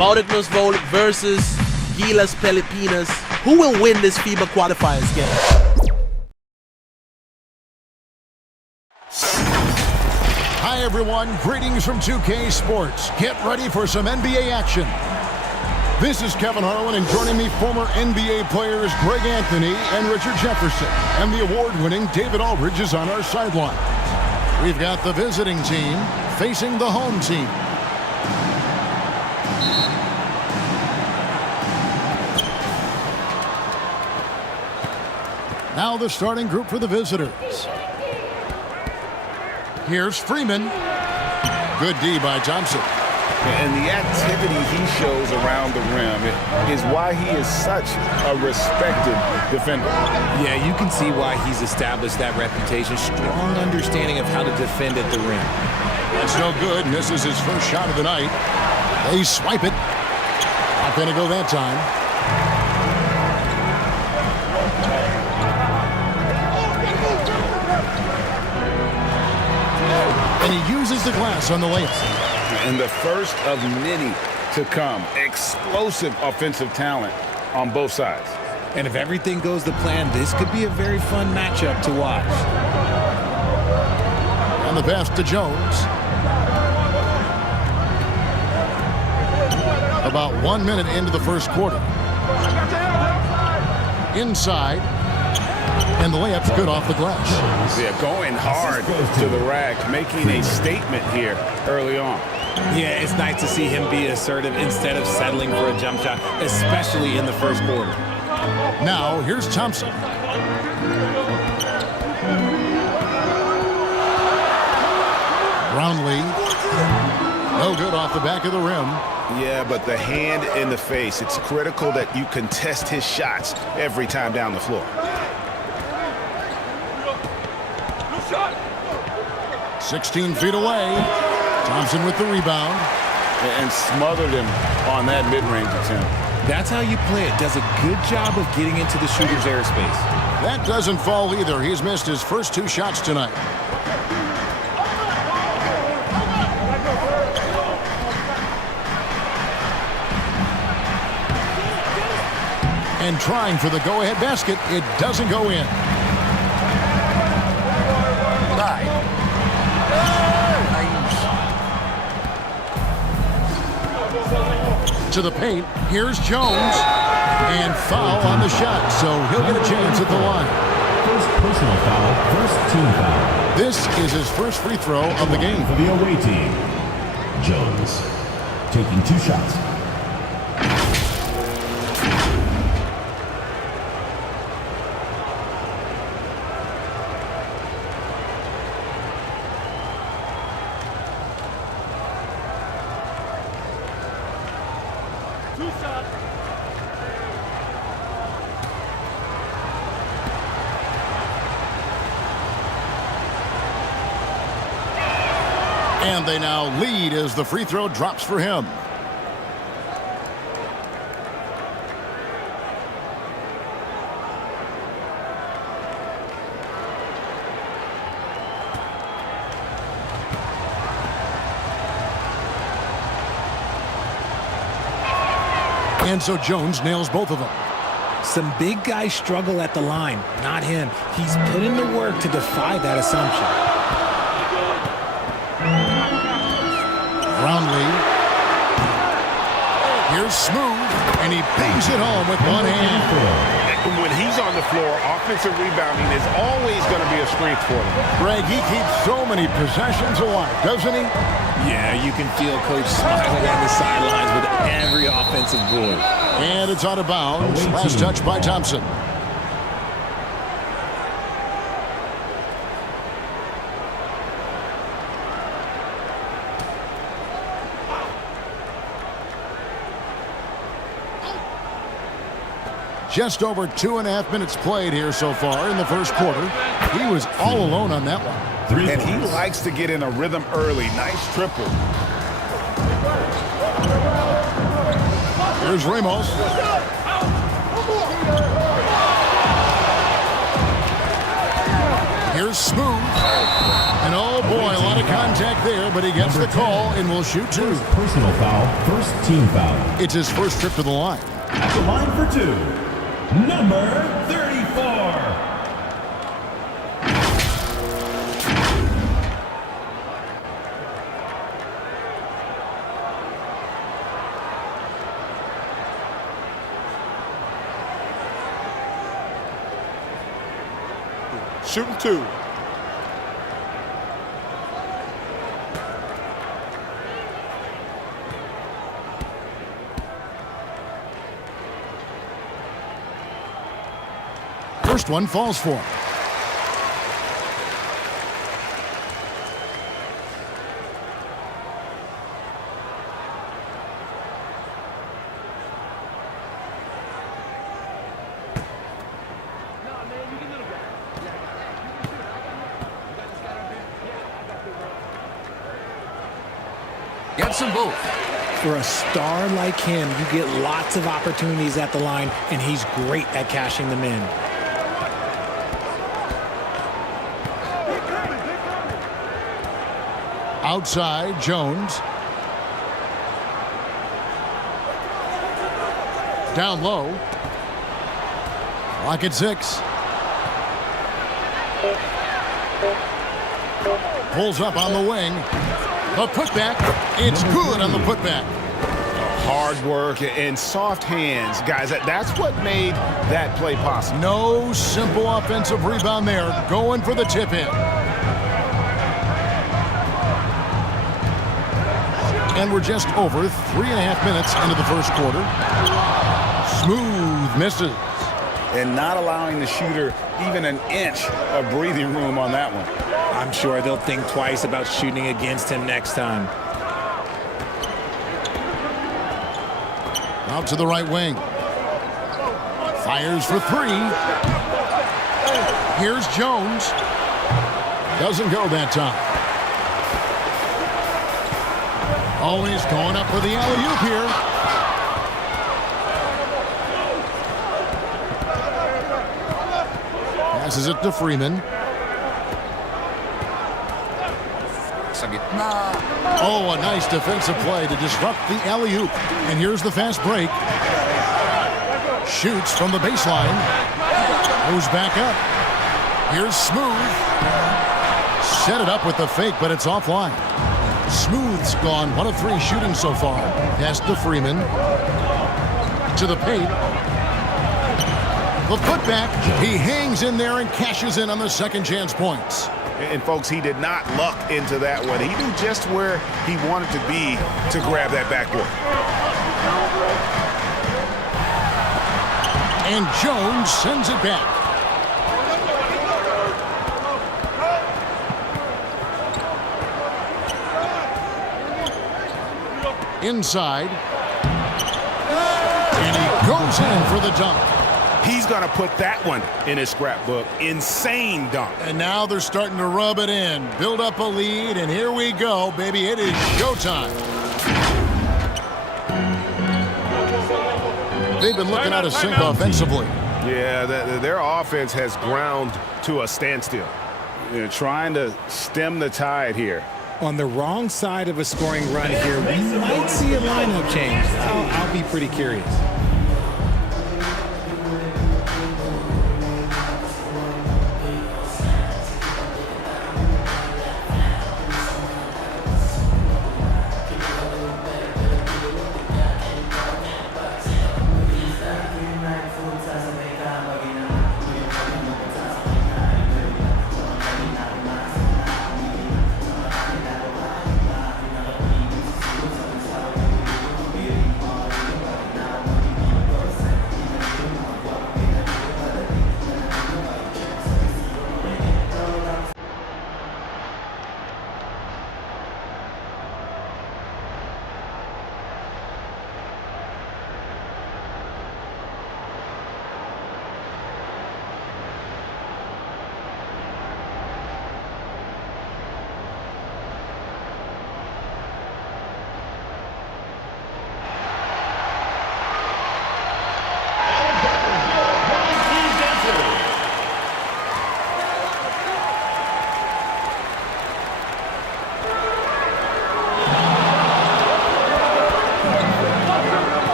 Buducnost versus GILAS Pilipinas. Who will win this FIBA Qualifiers game? Hi everyone, greetings from 2K Sports. Get ready for some NBA action. This is Kevin Harlan, and joining me, former NBA players Greg Anthony and Richard Jefferson. And the award-winning David Aldridge is on our sideline. We've got the visiting team facing the home team. Now the starting group for the visitors. Here's Freeman. Good D by Thompson. And the activity he shows around the rim is why he is such a respected defender. Yeah, you can see why he's established that reputation. Strong understanding of how to defend at the rim. That's no good. Misses his first shot of the night. They swipe it. Not going to go that time. And he uses the glass on the layup. And the first of many to come. Explosive offensive talent on both sides. And if everything goes to plan, this could be a very fun matchup to watch. And the pass to Jones. About 1 minute into the first quarter. Inside. And the layup's good off the glass. Yeah, going hard to the rack, making a statement here early on. Yeah, it's nice to see him be assertive instead of settling for a jump shot, especially in the first quarter. Now, here's Thompson. Brownlee. No good off the back of the rim. Yeah, but the hand in the face, it's critical that you contest his shots every time down the floor. 16 feet away. Thompson with the rebound. And smothered him on that mid-range attempt. That's how you play it. Does a good job of getting into the shooter's airspace. That doesn't fall either. He's missed his first 2 shots tonight. And trying for the go-ahead basket. It doesn't go in. To the paint. Here's Jones. And foul on the shot, so he'll get a chance at the line. First personal foul, first team foul. This is his first free throw of the game. For the away team, Jones taking 2 shots. And they now lead as the free throw drops for him. And so Jones nails both of them. Some big guys struggle at the line, not him. He's put in the work to defy that assumption. Brownlee. Here's Smooth, and he bangs it home with one hand. When he's on the floor, offensive rebounding is always going to be a strength for him. Greg, he keeps so many possessions alive, doesn't he? Yeah, you can feel Coach smiling on the sidelines with every offensive board. And it's out of bounds. Last touch by Thompson. Just over 2.5 minutes played here so far in the first quarter. He was all alone on that one. And he likes to get in a rhythm early. Nice triple. Here's Ramos. Here's Smooth. And oh boy, a lot of contact there, but he gets the call and will shoot two. Personal foul, first team foul. It's his first trip to the line. At the line for two, number 34. Shooting two. First one falls for him. Gets them both. For a star like him, you get lots of opportunities at the line, and he's great at cashing them in. Outside, Jones. Down low. Lock at 6. Pulls up on the wing. The putback. It's good on the putback. Hard work and soft hands, guys. That's what made that play possible. No simple offensive rebound there. Going for the tip in. And we're just over 3.5 minutes into the first quarter. Smooth misses. And not allowing the shooter even an inch of breathing room on that one. I'm sure they'll think twice about shooting against him next time. Out to the right wing. Fires for 3. Here's Jones. Doesn't go that time. Always going up for the alley-oop here. Passes it to Freeman. Oh, a nice defensive play to disrupt the alley-oop. And here's the fast break. Shoots from the baseline. Goes back up. Here's Smooth. Set it up with the fake, but it's offline. Smooth's gone 1 of 3 shooting so far. Pass to Freeman. To the paint. The putback. He hangs in there and cashes in on the second chance points. And folks, he did not luck into that one. He knew just where he wanted to be to grab that backboard. And Jones sends it back. Inside. And he goes in for the dunk. He's going to put that one in his scrapbook. Insane dunk. And now they're starting to rub it in. Build up a lead, and here we go, baby. It is showtime. They've been looking out of sync offensively. Yeah, their offense has ground to a standstill. They're trying to stem the tide here. On the wrong side of a scoring run here, we might see a lineup change. I'll be pretty curious.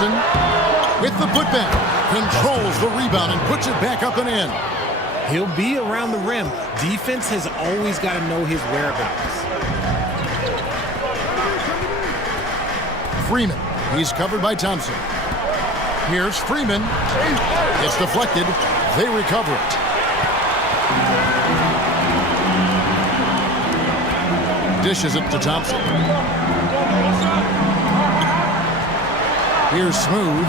Thompson with the putback. Controls the rebound and puts it back up and in. He'll be around the rim. Defense has always got to know his whereabouts. Freeman. He's covered by Thompson. Here's Freeman. It's deflected. They recover it. Dishes it to Thompson. Here's Smooth.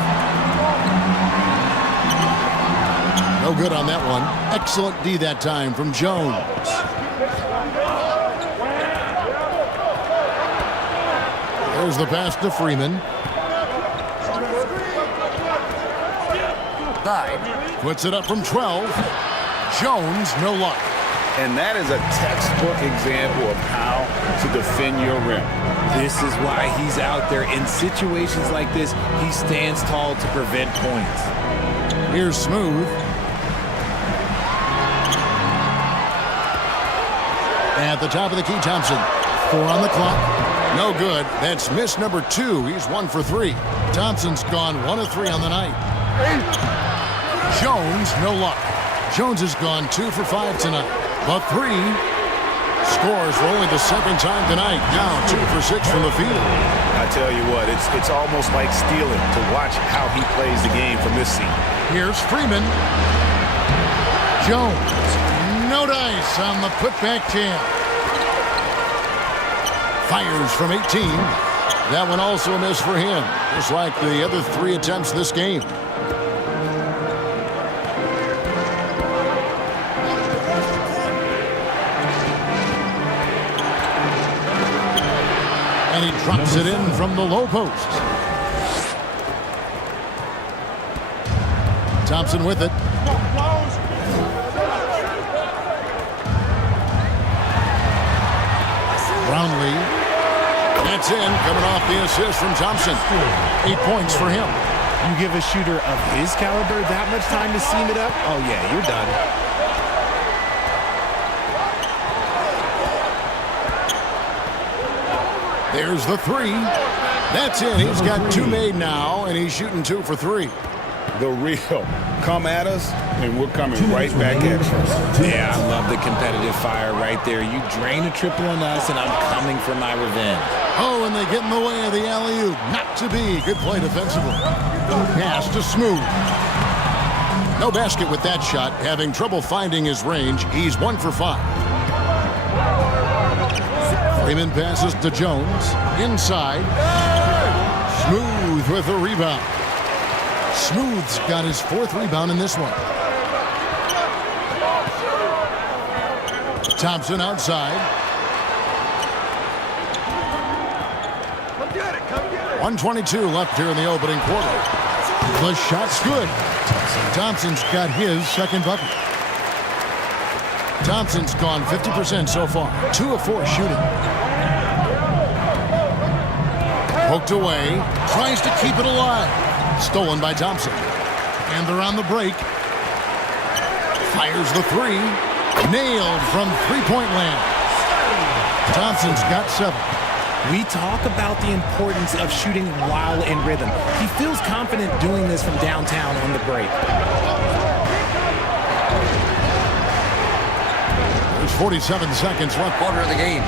No good on that one. Excellent D that time from Jones. There's the pass to Freeman. Puts it up from 12. Jones, no luck. And that is a textbook example of how to defend your rim. This is why he's out there. In situations like this, he stands tall to prevent points. Here's Smooth. At the top of the key, Thompson. 4 on the clock. No good. That's miss number 2. He's 1 for 3. Thompson's gone 1 of 3 on the night. Jones, no luck. Jones has gone 2 for 5 tonight. But 3 scores for only the second time tonight. Now 2 for 6 from the field. I tell you what, it's almost like stealing to watch how he plays the game from this seat. Here's Freeman. Jones, no dice on the putback jam. Fires from 18. That one also a miss for him, just like the other 3 attempts this game. And he drops it in from the low post. Thompson with it. Brownlee. That's in, coming off the assist from Thompson. 8 points for him. You give a shooter of his caliber that much time to seam it up, oh yeah, you're done. There's the 3. That's in. He's got 2 made now, and he's shooting 2 for 3. The real. Come at us, and we're coming right back at you. Yeah, I love the competitive fire right there. You drain a triple on us, and I'm coming for my revenge. Oh, and they get in the way of the alley-oop. Not to be. Good play defensively. Pass to Smooth. No basket with that shot. Having trouble finding his range. He's 1 for 5. Freeman passes to Jones. Inside. Smooth with the rebound. Smooth's got his 4th rebound in this one. Thompson outside. 1:22 left here in the opening quarter. The shot's good. Thompson's got his 2nd bucket. Thompson's gone 50% so far. 2 of 4 shooting. Poked away. Tries to keep it alive. Stolen by Thompson. And they're on the break. Fires the 3. Nailed from three-point land. Thompson's got 7. We talk about the importance of shooting while in rhythm. He feels confident doing this from downtown on the break. There's 47 seconds left. Quarter of the game.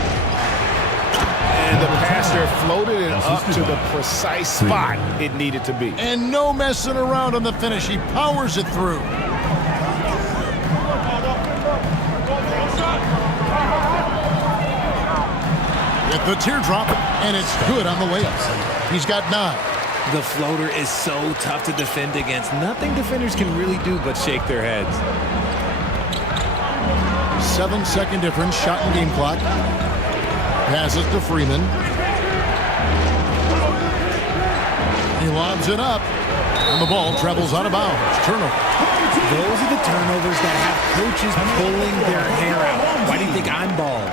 And the passer floated it up to the precise spot it needed to be. And no messing around on the finish. He powers it through. With the teardrop, and it's good on the layup. He's got 9. The floater is so tough to defend against. Nothing defenders can really do but shake their heads. 7-second difference, shot and game clock. Passes to Freeman. He lobs it up. And the ball travels out of bounds. Turnover. Those are the turnovers that have coaches pulling their hair out. Why do you think I'm bald?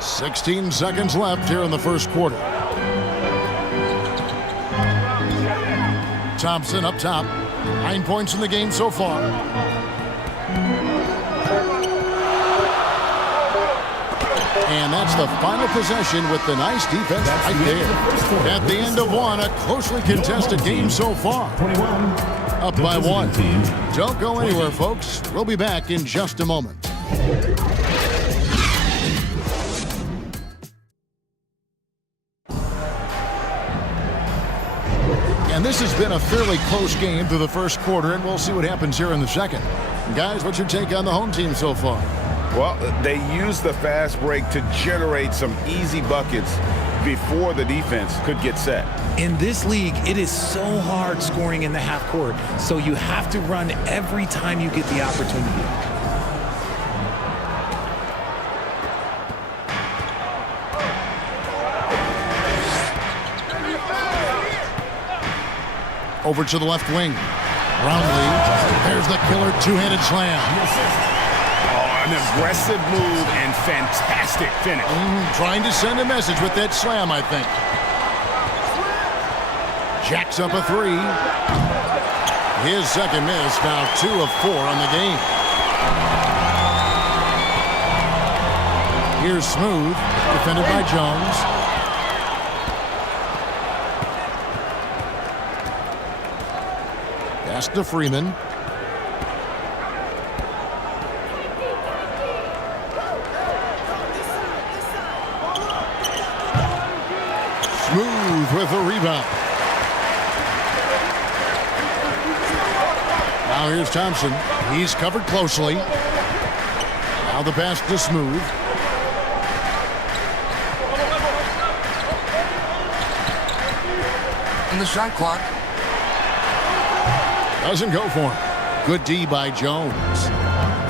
16 seconds left here in the first quarter. Thompson up top. 9 points in the game so far. And that's the final possession with the nice defense right there. At the end of one, a closely contested game so far. 21. Up by one. Don't go anywhere, folks. We'll be back in just a moment. And this has been a fairly close game through the first quarter, and we'll see what happens here in the second. Guys, what's your take on the home team so far? Well, they used the fast break to generate some easy buckets before the defense could get set. In this league, it is so hard scoring in the half court, so you have to run every time you get the opportunity. Over to the left wing. Roundly. There's the killer two-handed slam. An aggressive move and fantastic finish. Trying to send a message with that slam, I think. Jacks up a three. His second miss, now 2 of 4 on the game. Here's Smooth, defended by Jones. Pass to Freeman. Smooth with a rebound. Now here's Thompson. He's covered closely. Now the pass to Smooth. And the shot clock. Doesn't go for him. Good D by Jones.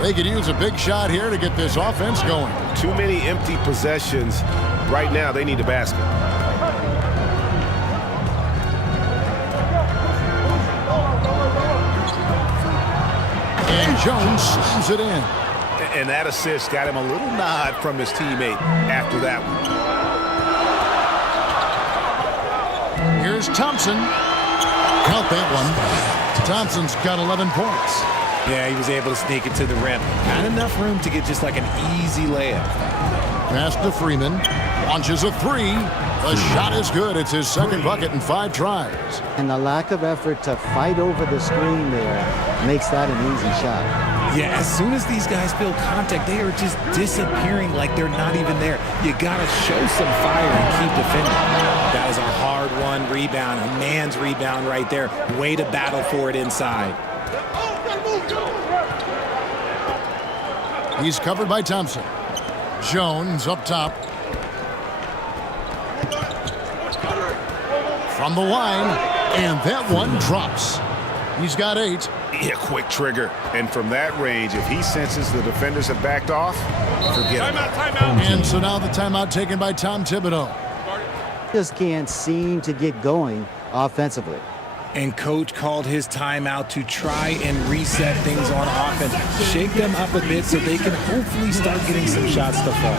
They could use a big shot here to get this offense going. Too many empty possessions. Right now, they need a basket. And Jones slams it in. And that assist got him a little nod from his teammate after that one. Here's Thompson. Count that one. Thompson's got 11 points. Yeah, he was able to sneak it to the rim. Not enough room to get just like an easy layup. Pass to Freeman. Launches a three. The shot is good. It's his second bucket in 5 tries. And the lack of effort to fight over the screen there makes that an easy shot. Yeah, as soon as these guys feel contact, they are just disappearing like they're not even there. You got to show some fire and keep defending. That is a hard-won rebound, a man's rebound right there. Way to battle for it inside. He's covered by Thompson. Jones up top. From the line, and that one drops. He's got 8. Yeah, quick trigger. And from that range, if he senses the defenders have backed off, forget it. And so now the timeout taken by Tom Thibodeau. Just can't seem to get going offensively. And coach called his timeout to try and reset things on offense. Shake them up a bit so they can hopefully start getting some shots to fall.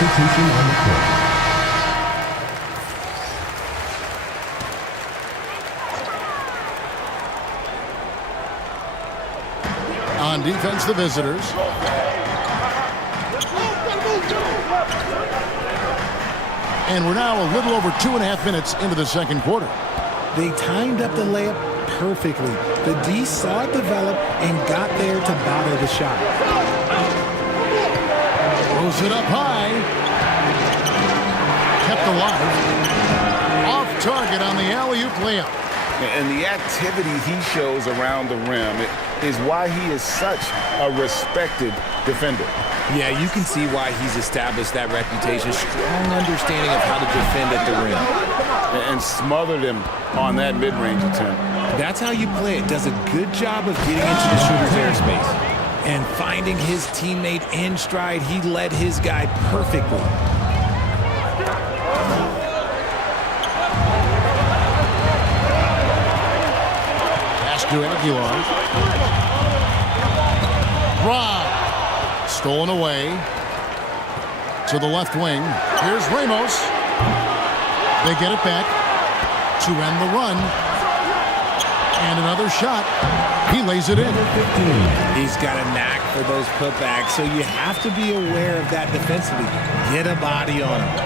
Substitution on the court. On defense, the visitors. And we're now a little over 2.5 minutes into the second quarter. They timed up the layup perfectly. The D saw it develop and got there to bother the shot. Throws it up high. Kept alive. Off target on the alley-oop layup. And the activity he shows around the rim is why he is such a respected defender. Yeah, you can see why he's established that reputation. Strong understanding of how to defend at the rim. And smothered him on that mid-range attempt. That's how you play it. Does a good job of getting into the shooter's airspace. And finding his teammate in stride, he led his guy perfectly. Pass to Aguilar. Rob. Stolen away to the left wing. Here's Ramos. They get it back to end the run. And another shot. He lays it in. He's got a knack for those putbacks, so you have to be aware of that defensively. Get a body on him.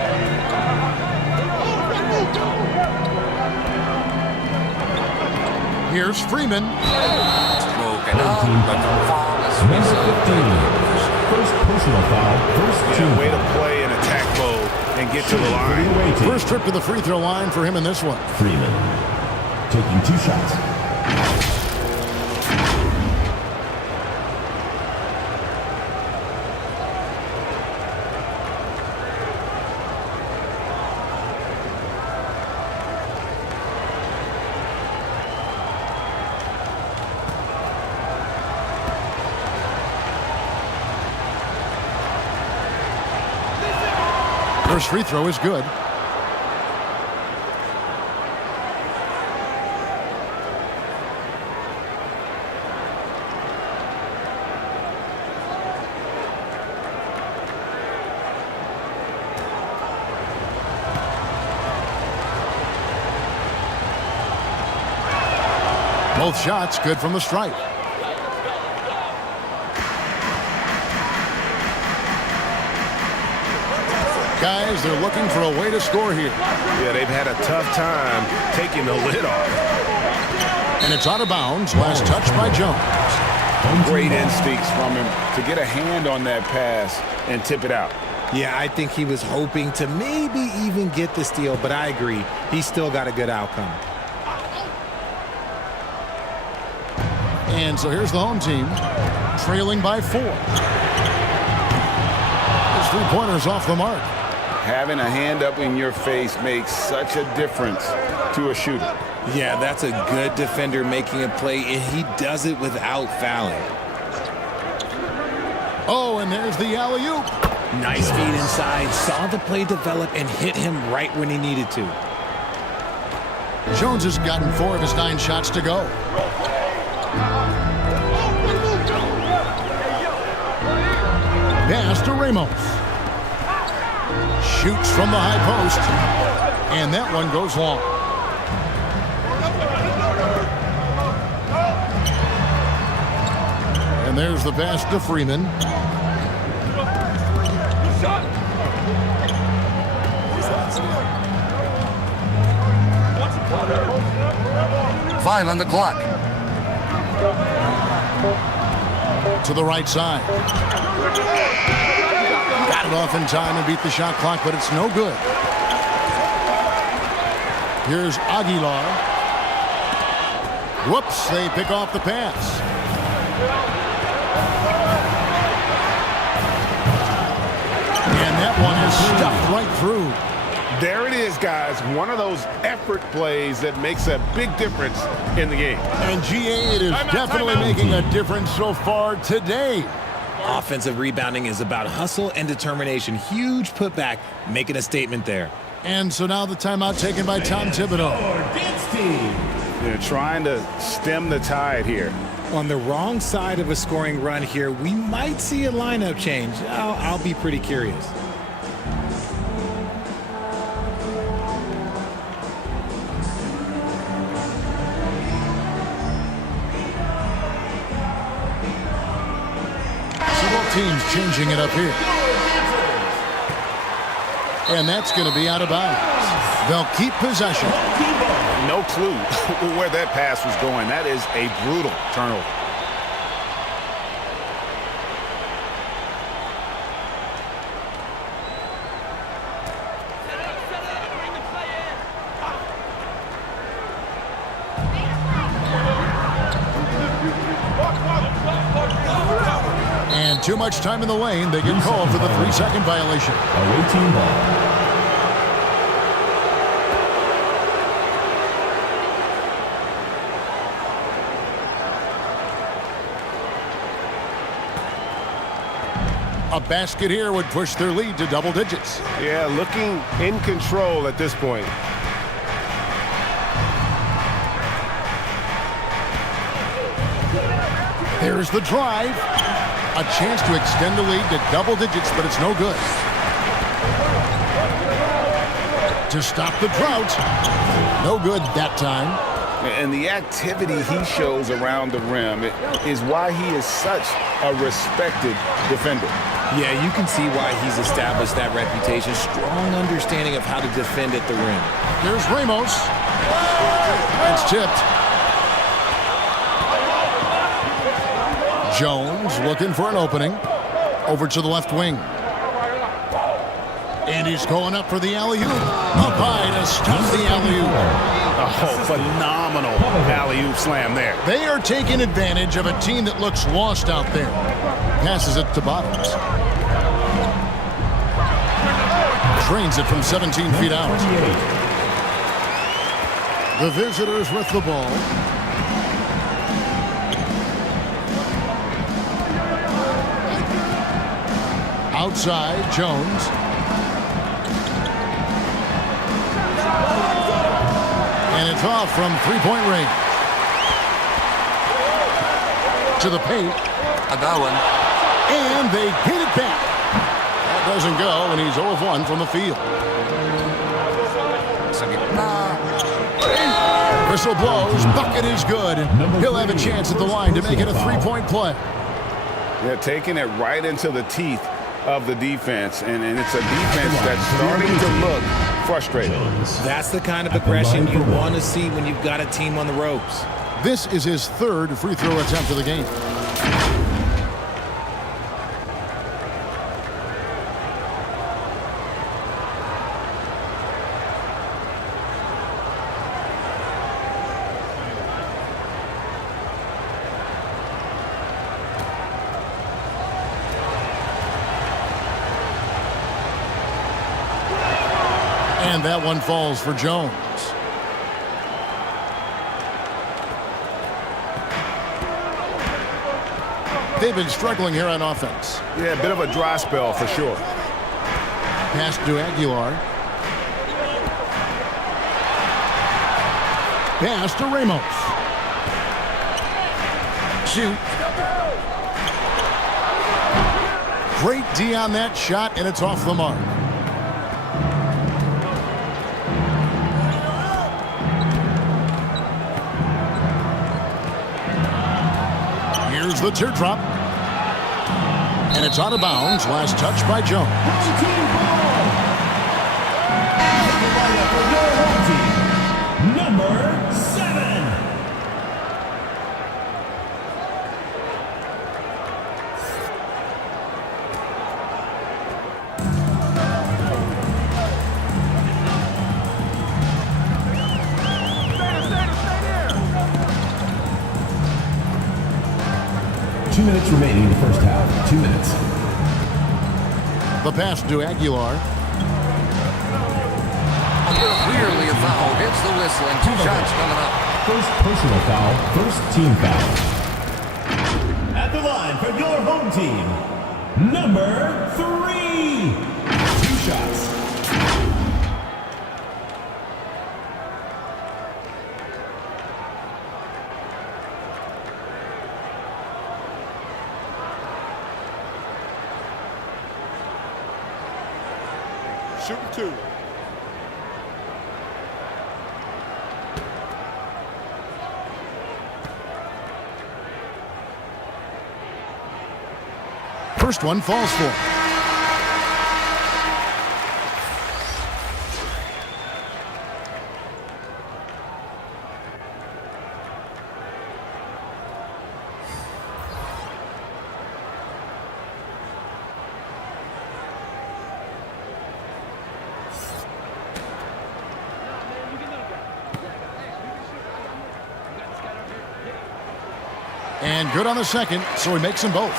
Here's Freeman. Broken up, but the foul is whistled. First personal foul, first team. Way to play in attack mode and get to the line. First trip to the free throw line for him in this one. Freeman taking 2 shots. First free throw is good. Both shots good from the stripe. Guys, they're looking for a way to score here. Yeah, they've had a tough time taking the lid off. And it's out of bounds. Last touch by Jones. Great instincts from him to get a hand on that pass and tip it out. Yeah, I think he was hoping to maybe even get the steal, but I agree. He's still got a good outcome. And so here's the home team, trailing by 4. His three-pointer's off the mark. Having a hand up in your face makes such a difference to a shooter. Yeah, that's a good defender making a play, and he does it without fouling. Oh, and there's the alley-oop. Nice feed inside, saw the play develop, and hit him right when he needed to. Jones has gotten 4 of his 9 shots to go. Pass to Ramos. Shoots from the high post. And that one goes long. And there's the pass to Freeman. Five on the clock. To the right side. Got it off in time and beat the shot clock, but it's no good. Here's Aguilar. Whoops, they pick off the pass. And that one is stuffed right through. There it is, guys. One of those effort plays that makes a big difference in the game. And GA, it is definitely making a difference so far today. Offensive rebounding is about hustle and determination. Huge putback, making a statement there. And so now the timeout taken by Tom Thibodeau. They're trying to stem the tide here. On the wrong side of a scoring run here, we might see a lineup change. I'll be pretty curious. Teams changing it up here. And that's going to be out of bounds. They'll keep possession. no clue where that pass was going. That is a brutal turnover. And too much time in the lane. They get called for the 3-second violation. Away team ball. A basket here would push their lead to double digits. Yeah, looking in control at this point. There's the drive. A chance to extend the lead to double digits, but it's no good. To stop the drought. No good that time. And the activity he shows around the rim is why he is such a respected defender. Yeah, you can see why he's established that reputation. Strong understanding of how to defend at the rim. There's Ramos. It's tipped. Jones looking for an opening. Over to the left wing. And he's going up for the alley-oop. Up high to stop the alley-oop. Oh, phenomenal alley-oop slam there. They are taking advantage of a team that looks lost out there. Passes it to Bottoms. Drains it from 17 feet out. The visitors with the ball. Outside, Jones. And it's off from three-point range. To the paint. I got one. And they get it back. That doesn't go, and he's 0 of 1 from the field. Whistle blows. Bucket is good. He'll have a chance at the line to make it a three-point play. Yeah, taking it right into the teeth of the defense, and it's a defense that's starting to look frustrated. That's the kind of aggression you want to see when you've got a team on the ropes. This is his third free throw attempt of the game. And that one falls for Jones. They've been struggling here on offense. Yeah, a bit of a dry spell for sure. Pass to Aguilar. Pass to Ramos. Shoot. Great D on that shot, and it's off the mark. Here's the teardrop. And it's out of bounds. Last touch by Jones. Number 7. Two minutes remaining in the first half. 2 minutes. The pass to Aguilar. Clearly a foul. Hits the whistle and 2 shots coming up. First personal foul, first team foul. At the line for your home team, number 3. 2 shots. Shooting 2. First one falls for. And good on the second, so he makes them both.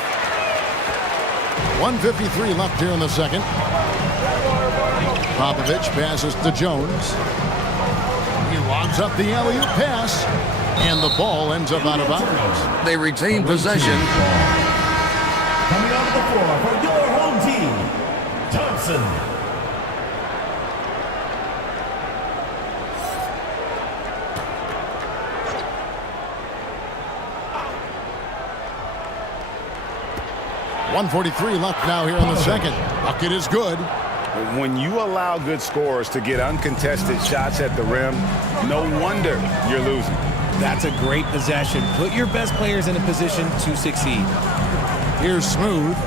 1:53 left here in the second. Popovich passes to Jones. He lobs up the alley-oop pass, and the ball ends up out of bounds. They retain possession. Coming onto the floor for your home team, Thompson. .143 left now here in the second. Bucket is good. When you allow good scorers to get uncontested shots at the rim, no wonder you're losing. That's a great possession. Put your best players in a position to succeed. Here's Smooth.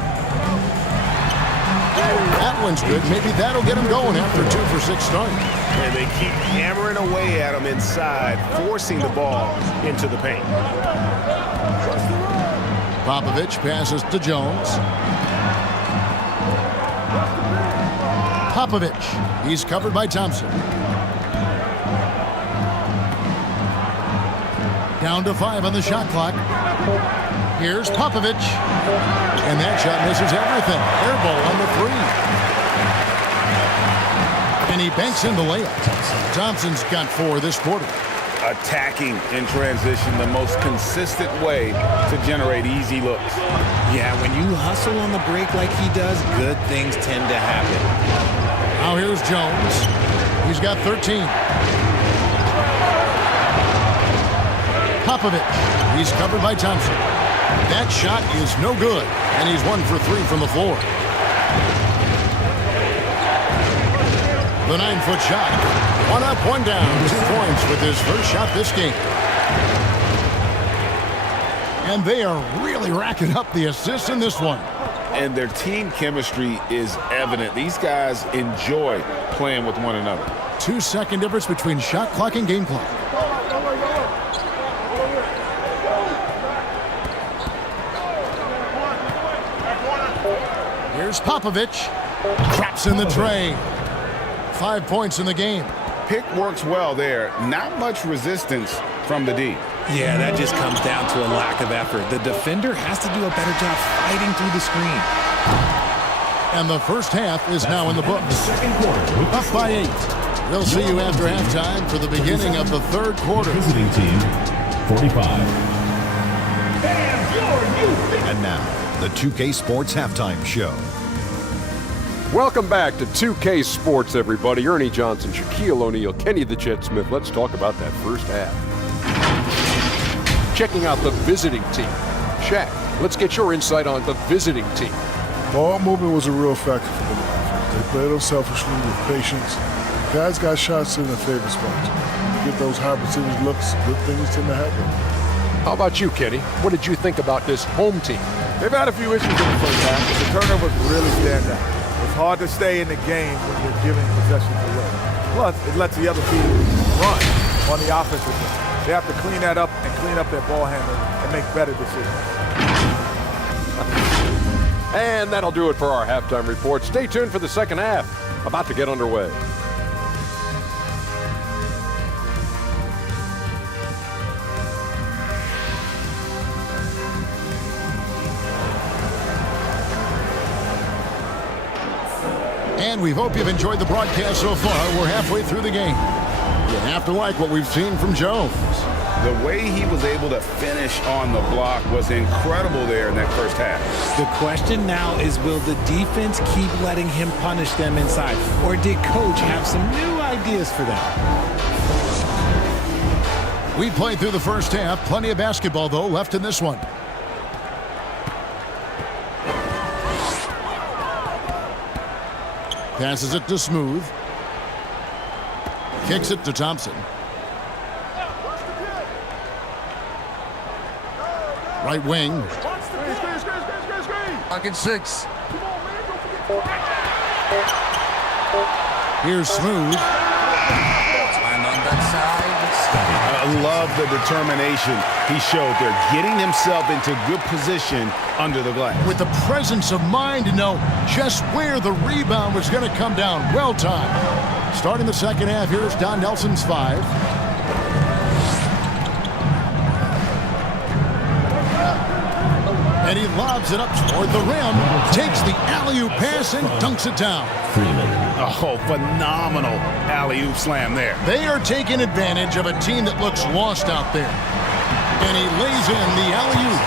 That one's good. Maybe that'll get him going after 2 for 6 start. And they keep hammering away at him inside, forcing the ball into the paint. Popovich passes to Jones. Popovich. He's covered by Thompson. Down to 5 on the shot clock. Here's Popovich. And that shot misses everything. Air ball on the 3. And he banks in the layup. Thompson's got 4 this quarter. Attacking in transition, the most consistent way to generate easy looks. Yeah, when you hustle on the break like he does, good things tend to happen. Now here's Jones. He's got 13. Popovich. He's covered by Thompson. That shot is no good, and he's 1 for 3 from the floor. The 9-foot shot. 1 up, 1 down. 2 points with his first shot this game. And they are really racking up the assists in this one. And their team chemistry is evident. These guys enjoy playing with one another. 2-second difference between shot clock and game clock. Here's Popovich. Traps in the tray. 5 points in the game. Pick works well there. Not much resistance from the D. Yeah, that just comes down to a lack of effort. The defender has to do a better job fighting through the screen. And the first half is now in the books. Second quarter. Up by 8. We'll see you after halftime for the beginning of the third quarter. Visiting team, 45. And now, the 2K Sports Halftime Show. Welcome back to 2K Sports, everybody. Ernie Johnson, Shaquille O'Neal, Kenny the Jet Smith. Let's talk about that first half. Checking out the visiting team. Shaq, let's get your insight on the visiting team. Ball movement was a real factor for them. They played unselfishly with patience. Guys got shots in their favorite spots. You get those high percentage looks, good things tend to happen. How about you, Kenny? What did you think about this home team? They've had a few issues in the first half, but the turnovers really stand out. It's hard to stay in the game when you're giving possessions away. Plus, it lets the other team run on the offensive end. They have to clean that up and clean up their ball handling and make better decisions. And that'll do it for our halftime report. Stay tuned for the second half. About to get underway. And we hope you've enjoyed the broadcast so far. We're halfway through the game. You have to like what we've seen from Jones. The way he was able to finish on the block was incredible there in that first half. The question now is, will the defense keep letting him punish them inside? Or did Coach have some new ideas for them? We played through the first half. Plenty of basketball, though, left in this one. Passes it to Smooth. Kicks it to Thompson. Right wing. Pocket 6. Here's Smooth. And on that side. I love the determination he showed there, getting himself into good position under the glass. With the presence of mind to know just where the rebound was going to come down. Well timed. Starting the second half, here's Don Nelson's 5. And he lobs it up toward the rim, takes the alley-oop pass and dunks it down. Oh, phenomenal alley-oop slam there. They are taking advantage of a team that looks lost out there. And he lays in the alley-oop.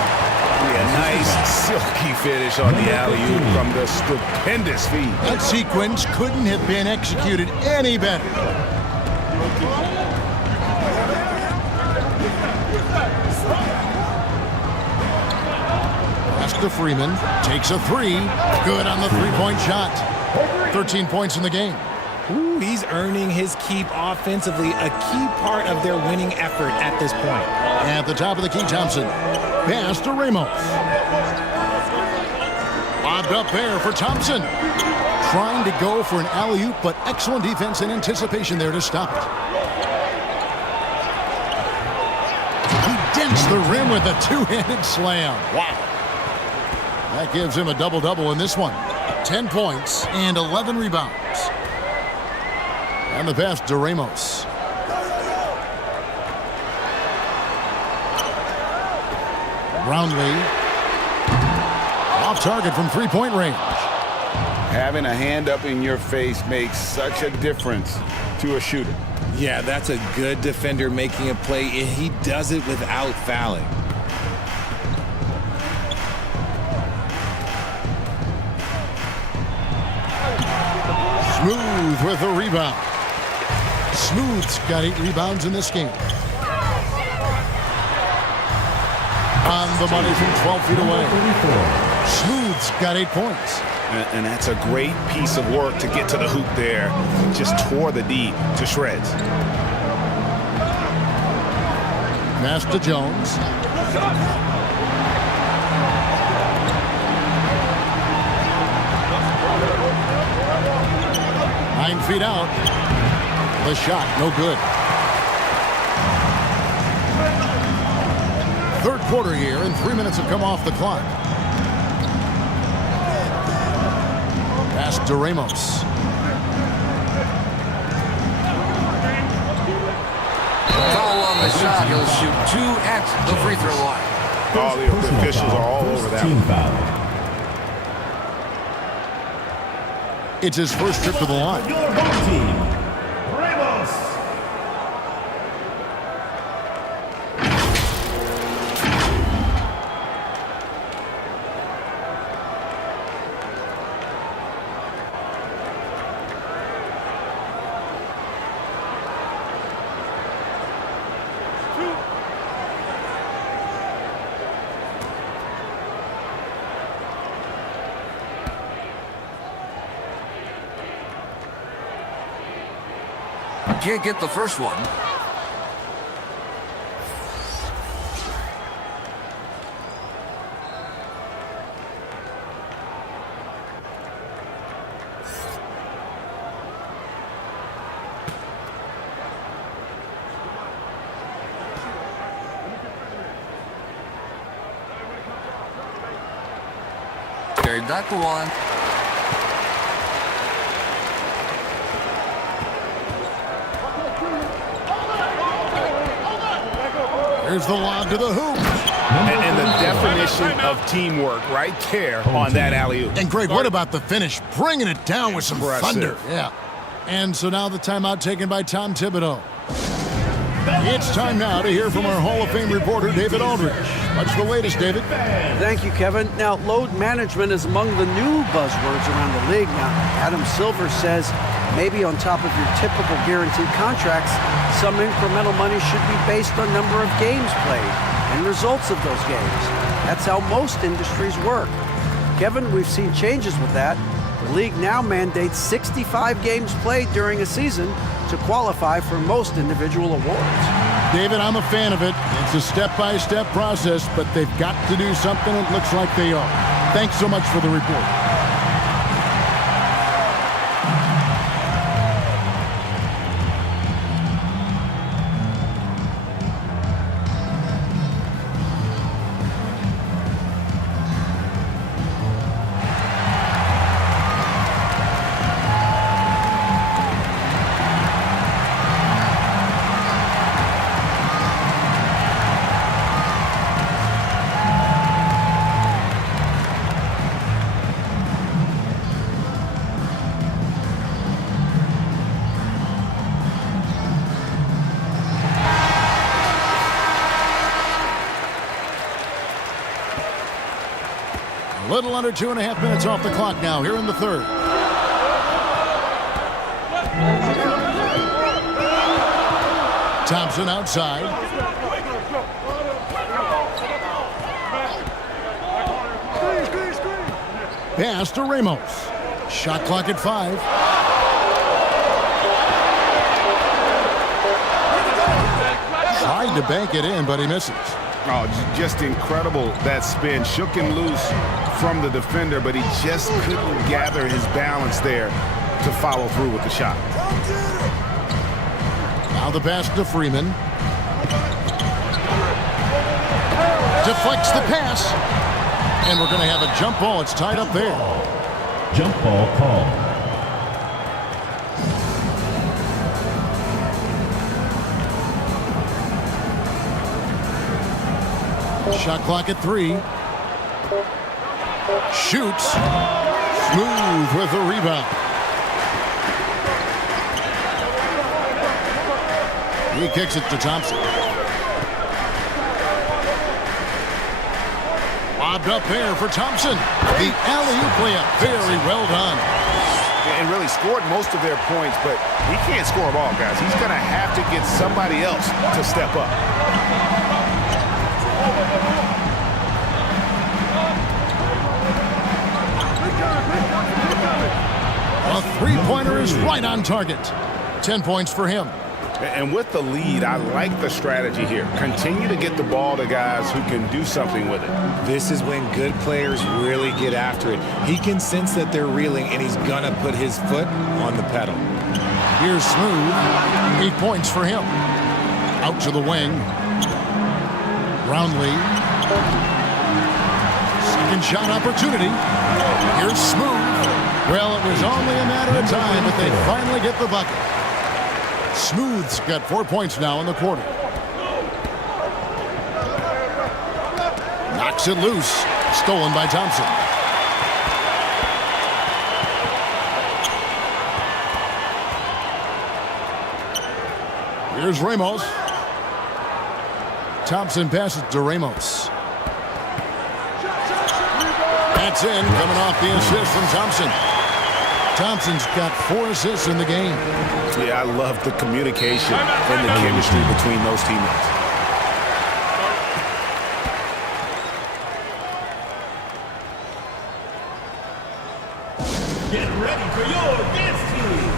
Yeah, nice silky finish on the alley-oop from the stupendous feed. That sequence couldn't have been executed any better. Pass to Freeman, takes a three. Good on the three-point shot. 13 points in the game. Ooh, he's earning his keep offensively, a key part of their winning effort at this point. At the top of the key, Thompson. Pass to Ramos. Lobbed up there for Thompson. Trying to go for an alley-oop, but excellent defense and anticipation there to stop it. He dents the rim with a two-handed slam. Wow. That gives him a double-double in this one. 10 points and 11 rebounds. And the pass to Ramos. Brownlee. Off target from three-point range. Having a hand up in your face makes such a difference to a shooter. Yeah, that's a good defender making a play. He does it without fouling. Smooth with a rebound. Smooth's got 8 rebounds in this game. On the money from 12 feet away. Smooth's got 8 points. And that's a great piece of work to get to the hoop there. Just tore the D to shreds. Pass to Jones. 9 feet out. The shot, no good. Third quarter here, and 3 minutes have come off the clock. Pass to Ramos. Foul on the shot. He'll shoot 2 at the free throw line. All the officials are all over that one. It's his first trip to the line. Your home team, Ramos. Can't get the first one. Carried that to one. Here's the lob to the hoop. And the definition of teamwork right there on that alley-oop. And Greg, what about the finish? Bringing it down with some thunder. Yeah. And so now the timeout taken by Tom Thibodeau. It's time now to hear from our Hall of Fame reporter, David Aldridge. What's the latest, David? Thank you, Kevin. Now, load management is among the new buzzwords around the league. Now, Adam Silver says maybe on top of your typical guaranteed contracts, some incremental money should be based on number of games played and results of those games. That's how most industries work. Kevin, we've seen changes with that. The league now mandates 65 games played during a season to qualify for most individual awards. David, I'm a fan of it. It's a step-by-step process, but they've got to do something. It looks like they are. Thanks so much for the report. Little under 2.5 minutes off the clock now here in the third. Thompson outside. Pass to Ramos. Shot clock at 5. Tried to bank it in, but he misses. Oh, just incredible. That spin shook him loose from the defender, but he just couldn't gather his balance there to follow through with the shot. Now the pass to Freeman. Deflects the pass. And we're going to have a jump ball. It's tied up there. Jump ball call. Shot clock at 3. Shoots. Smooth with the rebound. He kicks it to Thompson. Lobbed up there for Thompson. The alley-oop layup. Very well done. And really scored most of their points, but he can't score them all, guys. He's going to have to get somebody else to step up. A three-pointer is right on target. 10 points for him. And with the lead, I like the strategy here. Continue to get the ball to guys who can do something with it. This is when good players really get after it. He can sense that they're reeling, and he's going to put his foot on the pedal. Here's Smooth. 8 points for him. Out to the wing. Brownlee. Second shot opportunity. Here's Smooth. Well, it was only a matter of time, but they finally get the bucket. Smooth's got 4 points now in the quarter. Knocks it loose. Stolen by Thompson. Here's Ramos. Thompson passes to Ramos. That's in, coming off the assist from Thompson. Thompson's got 4 assists in the game. Yeah, I love the communication and the chemistry between those teammates. Get ready for your dance team.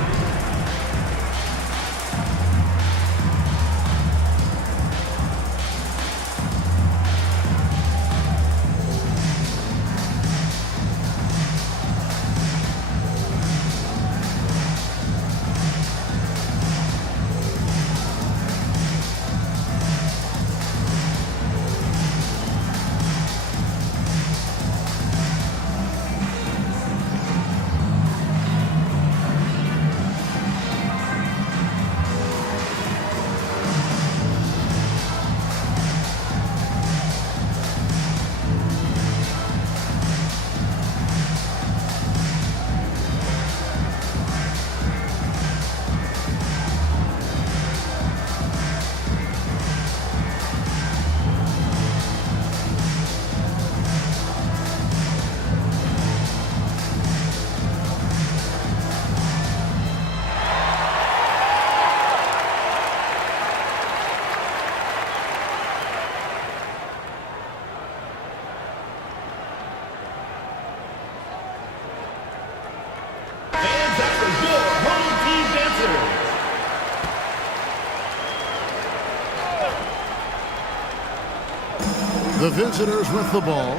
The visitors with the ball.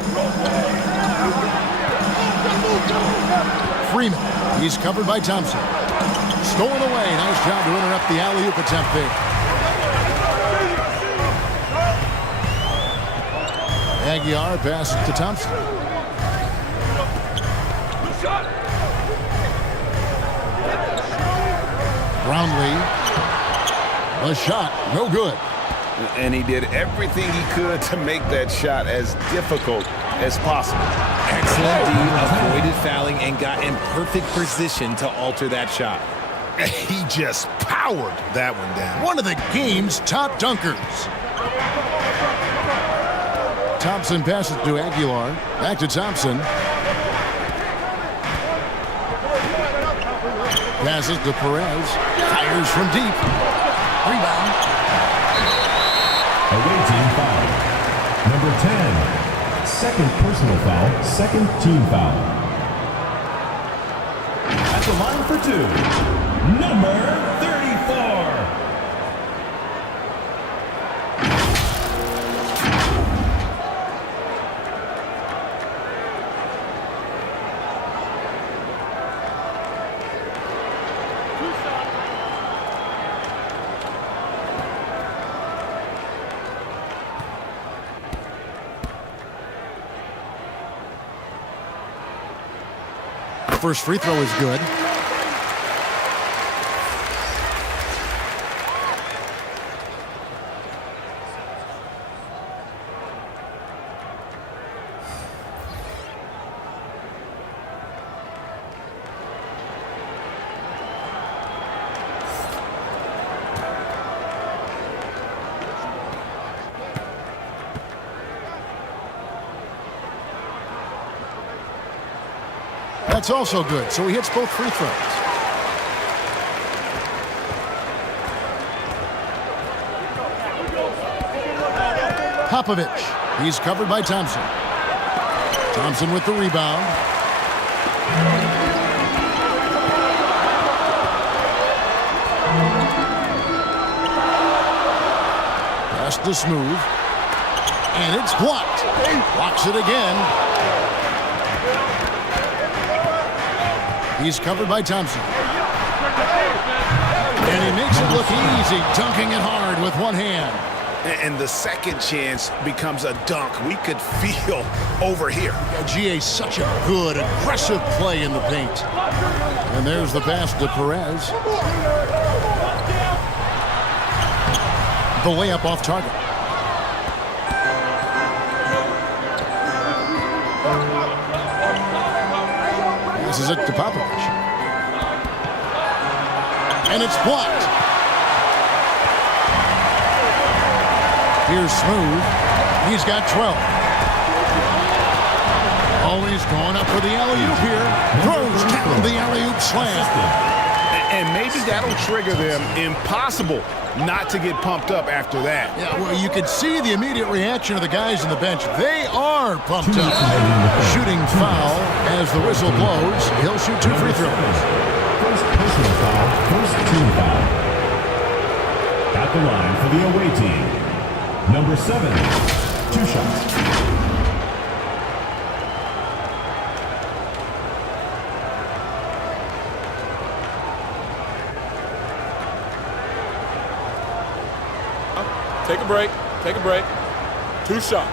Freeman. He's covered by Thompson. Stolen away. Nice job to interrupt the alley-oop attempt there. Aguiar passes to Thompson. Brownlee. A shot. No good. And he did everything he could to make that shot as difficult as possible. Excellent D, avoided fouling, and got in perfect position to alter that shot. He just powered that one down. One of the game's top dunkers. Thompson passes to Aguilar. Back to Thompson. Passes to Perez. Fires from deep. Rebound. Away team foul. Number 10. Second personal foul. Second team foul. At the line for two. Number 34. First free throw is good. That's also good, so he hits both free throws. Popovich. He's covered by Thompson. Thompson with the rebound. Pass to Smooth. And it's blocked. Blocks it again. He's covered by Thompson. And he makes it look easy, dunking it hard with one hand. And the second chance becomes a dunk. We could feel over here. GA, such a good, aggressive play in the paint. And there's the pass to Perez. The layup off target. Passes it to Popovich. And it's blocked. Here's Smooth. He's got 12. Always going up for the alley-oop here. Throws down the alley-oop slam. And maybe that'll trigger them. Impossible not to get pumped up after that. Yeah, well, you can see the immediate reaction of the guys on the bench. They are pumped up. Shooting foul as the whistle blows. He'll shoot two free throws. First personal foul, first team foul. At the line for the away team. Number 7, 2 shots. Take a break. Take a break. 2 shots.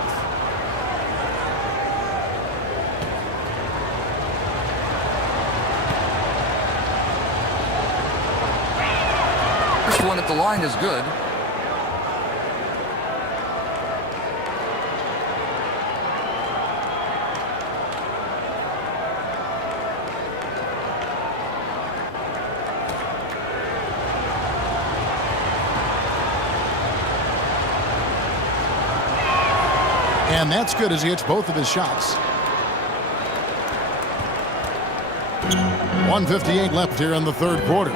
First one at the line is good. And that's good as he hits both of his shots. 1:58 left here in the third quarter.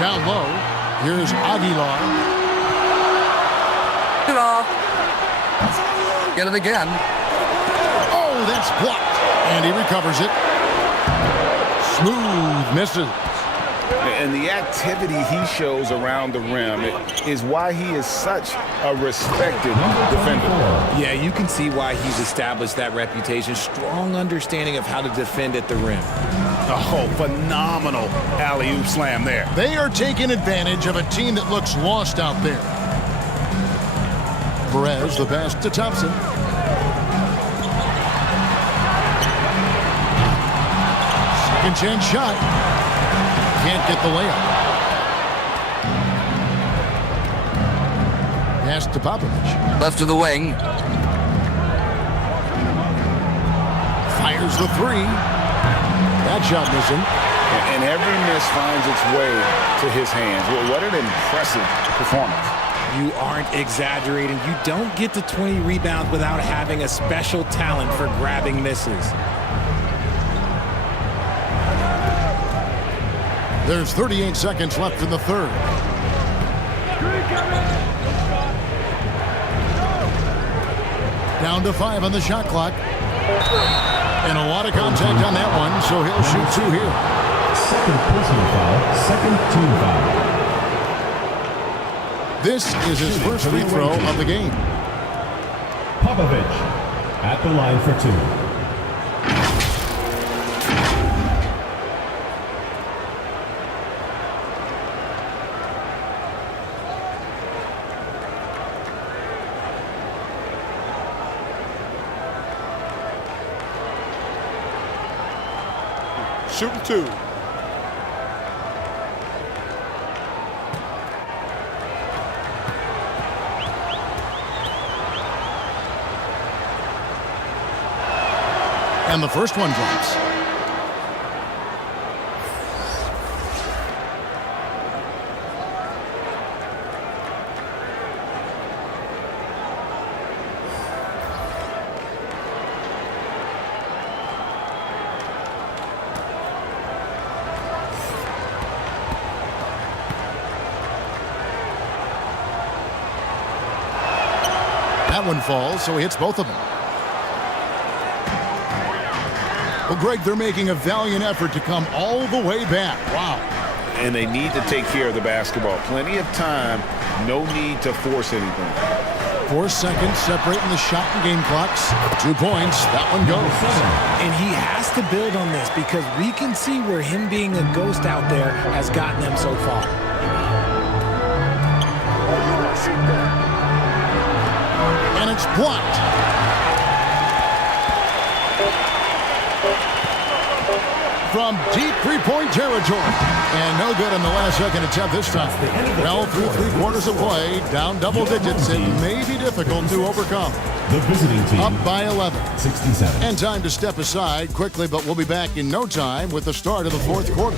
Down low, here's Aguilar. Get it again. Oh, that's blocked. And he recovers it. Smooth misses. And the activity he shows around the rim is why he is such a respected defender. Yeah, you can see why he's established that reputation. Strong understanding of how to defend at the rim. Oh, phenomenal alley-oop slam there. They are taking advantage of a team that looks lost out there. Perez, the pass to Thompson. Second chance shot. Can't get the layup. Pass to Popovich. Left to the wing. Fires the three. That shot missing. And every miss finds its way to his hands. Well, what an impressive performance. You aren't exaggerating. You don't get to 20 rebounds without having a special talent for grabbing misses. There's 38 seconds left in the third. Down to 5 on the shot clock. And a lot of contact on that one, so he'll shoot 2 here. Second personal foul, second team foul. This is his first free throw of the game. Popovich at the line for 2. Shooting 2. And the first one drops. That one falls, so he hits both of them. Well, Greg, they're making a valiant effort to come all the way back. Wow. And they need to take care of the basketball. Plenty of time. No need to force anything. 4 seconds separating the shot and game clocks. 2 points. That one goes. And he has to build on this because we can see where him being a ghost out there has gotten them so far. And it's blocked. From deep three-point territory. And no good in the last second attempt this time. Well, through 3/4 of play, down double digits, it may be difficult to overcome. The visiting team up by 11. 67. And time to step aside quickly, but we'll be back in no time with the start of the fourth quarter.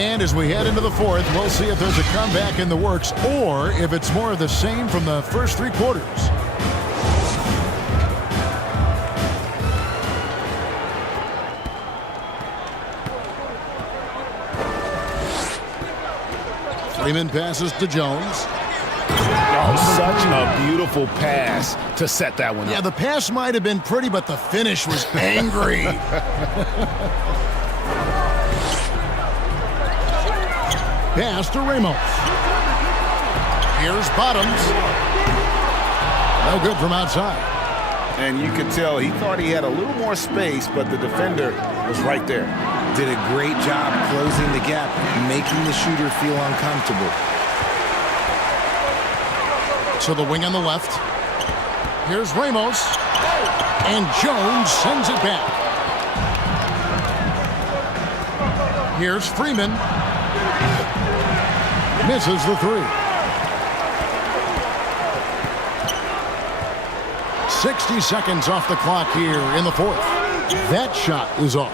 And as we head into the fourth, we'll see if there's a comeback in the works or if it's more of the same from the first 3 quarters. Freeman passes to Jones. Oh, such a beautiful pass to set that one up. Yeah, the pass might have been pretty, but the finish was angry. Pass to Ramos. Here's Bottoms. No good from outside. And you could tell he thought he had a little more space, but the defender was right there. Did a great job closing the gap, making the shooter feel uncomfortable. So the wing on the left. Here's Ramos. And Jones sends it back. Here's Freeman. Misses the 3. 60 seconds off the clock here in the fourth. That shot is off.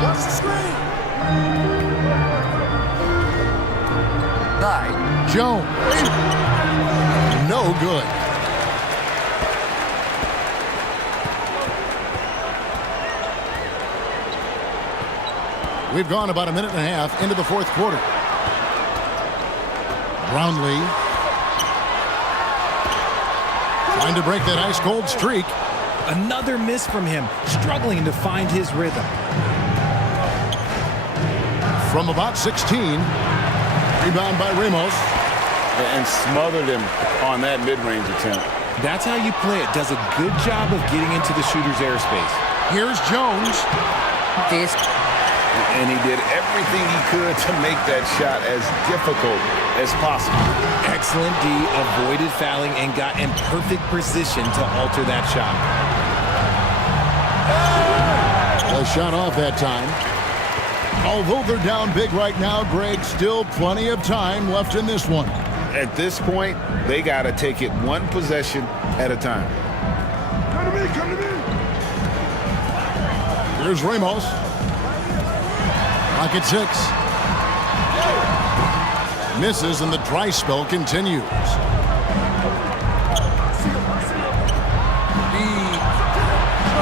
Watch the screen. Jones. No good. We've gone about a minute and a half into the fourth quarter. Brownlee trying to break that ice-cold streak. Another miss from him, struggling to find his rhythm. From about 16, rebound by Ramos. And smothered him on that mid-range attempt. That's how you play it. Does a good job of getting into the shooter's airspace. Here's Jones. And he did everything he could to make that shot as difficult as possible. Excellent D, avoided fouling and got in perfect position to alter that shot. A shot off that time. Although they're down big right now, Greg, still plenty of time left in this one. At this point, they got to take it one possession at a time. Come to me, come to me. Here's Ramos. Pocket 6. Misses and the dry spell continues.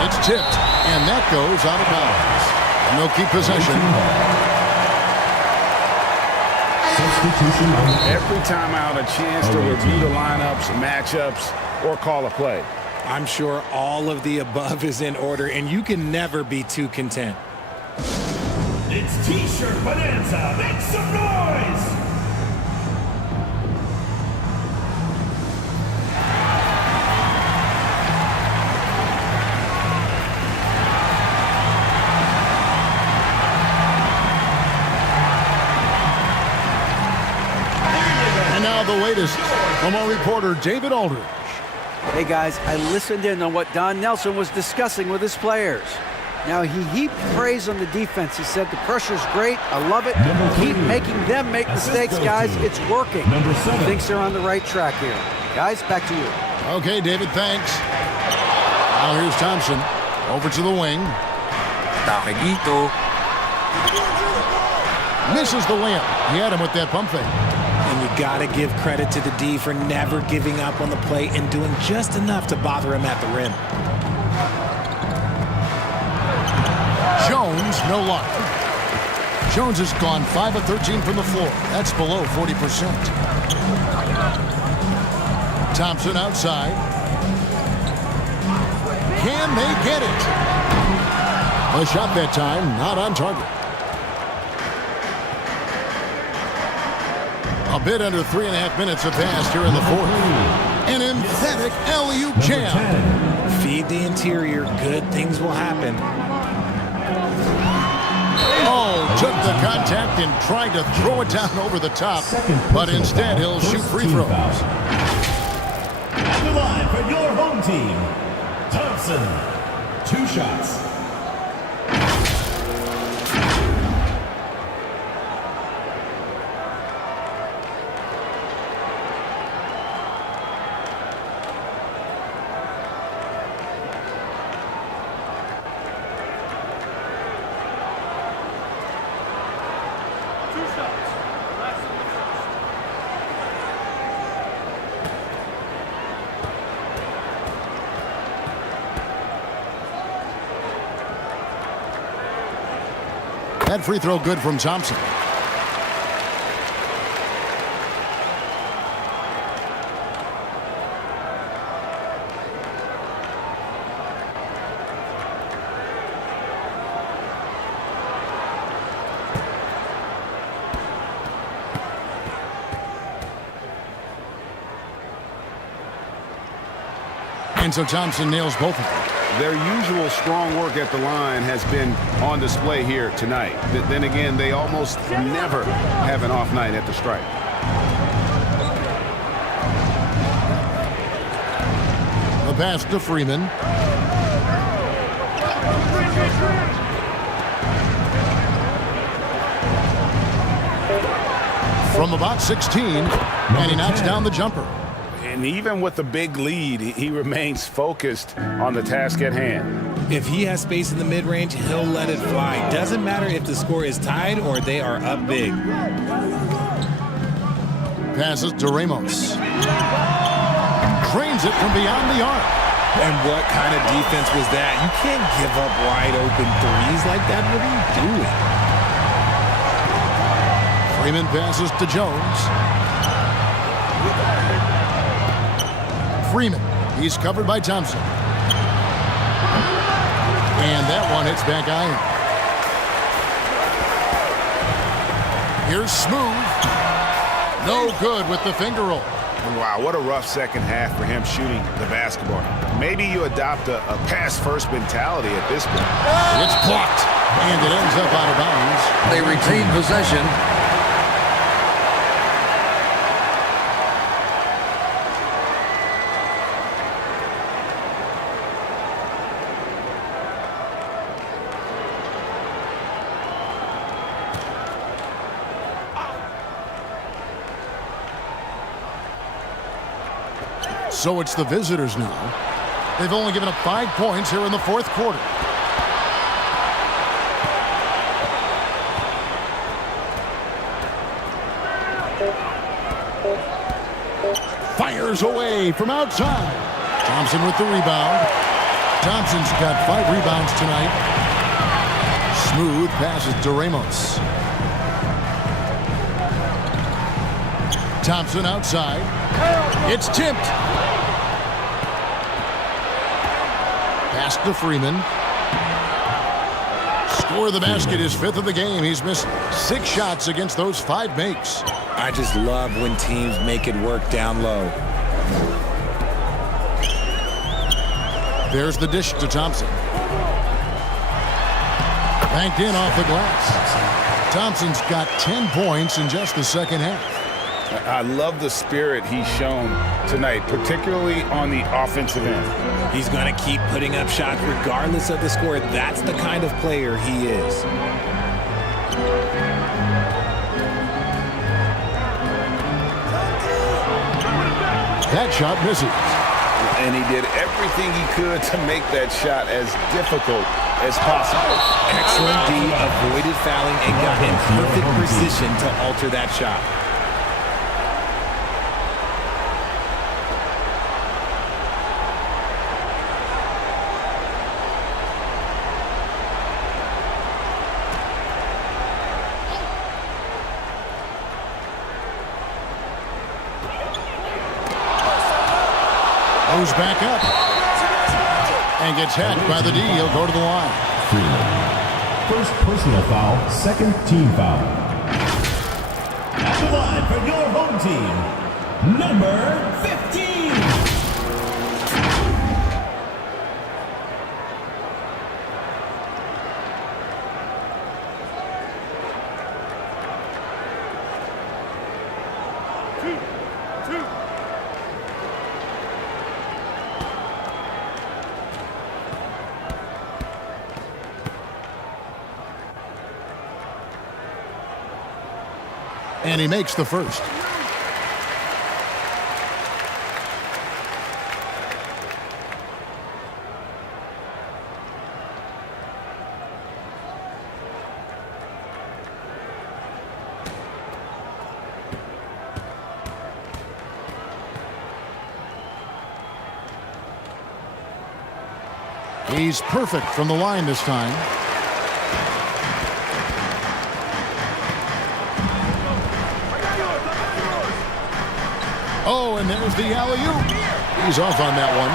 It's tipped, and that goes out of bounds. And they'll keep possession. Every time out, a chance to review the lineups, matchups, or call a play. I'm sure all of the above is in order, and you can never be too content. It's T-shirt Bonanza. Make some noise! And now the latest from our reporter, David Aldridge. Hey guys, I listened in on what Don Nelson was discussing with his players. Now, he heaped praise on the defense. He said the pressure's great. I love it. Keep making them make mistakes, guys. It's working. He thinks they're on the right track here. Guys, back to you. Okay, David, thanks. Now here's Thompson. Over to the wing. Misses the layup. He had him with that pump fake. And you got to give credit to the D for never giving up on the play and doing just enough to bother him at the rim. Jones, no luck. Jones has gone 5 of 13 from the floor. That's below 40%. Thompson outside. Can they get it? A shot that time, not on target. A bit under 3.5 minutes have passed here in the fourth. An emphatic alley-oop jam. Feed the interior. Good things will happen. Oh, took the contact and tried to throw it down over the top, but instead he'll shoot free throws. At the line for your home team, Thompson. 2 shots. That free throw good from Thompson. And so Thompson nails both of them. Their usual strong work at the line has been on display here tonight. Then again, they almost never have an off night at the stripe. The pass to Freeman. From about 16, and he knocks down the jumper. And even with the big lead, he remains focused on the task at hand. If he has space in the mid-range, he'll let it fly. Doesn't matter if the score is tied or they are up big. Passes to Ramos. Cranes it from beyond the arc. And what kind of defense was that? You can't give up wide open threes like that. What are you doing? Freeman passes to Jones. Freeman, he's covered by Thompson. And that one hits back iron. Here's Smooth. No good with the finger roll. Wow, what a rough second half for him shooting the basketball. Maybe you adopt a pass-first mentality at this point. It's blocked, and it ends up out of bounds. They retain possession. So it's the visitors now. They've only given up 5 points here in the fourth quarter. Fires away from outside. Thompson with the rebound. Thompson's got 5 rebounds tonight. Smooth passes to Ramos. Thompson outside. It's tipped. Pass to Freeman. Score of the basket is 5th of the game. He's missed 6 shots against those 5 makes. I just love when teams make it work down low. There's the dish to Thompson. Banked in off the glass. Thompson's got 10 points in just the second half. I love the spirit he's shown tonight, particularly on the offensive end. He's going to keep putting up shots regardless of the score. That's the kind of player he is. That shot misses. And he did everything he could to make that shot as difficult as possible. Excellent D, avoided fouling and got in perfect position to alter that shot. Goes back up and gets hacked by the D. He'll go to the line. First personal foul, second team foul. At the line for your home team, number 15. And he makes the first. He's perfect from the line this time. Oh, and there's the alley-oop. He's off on that one.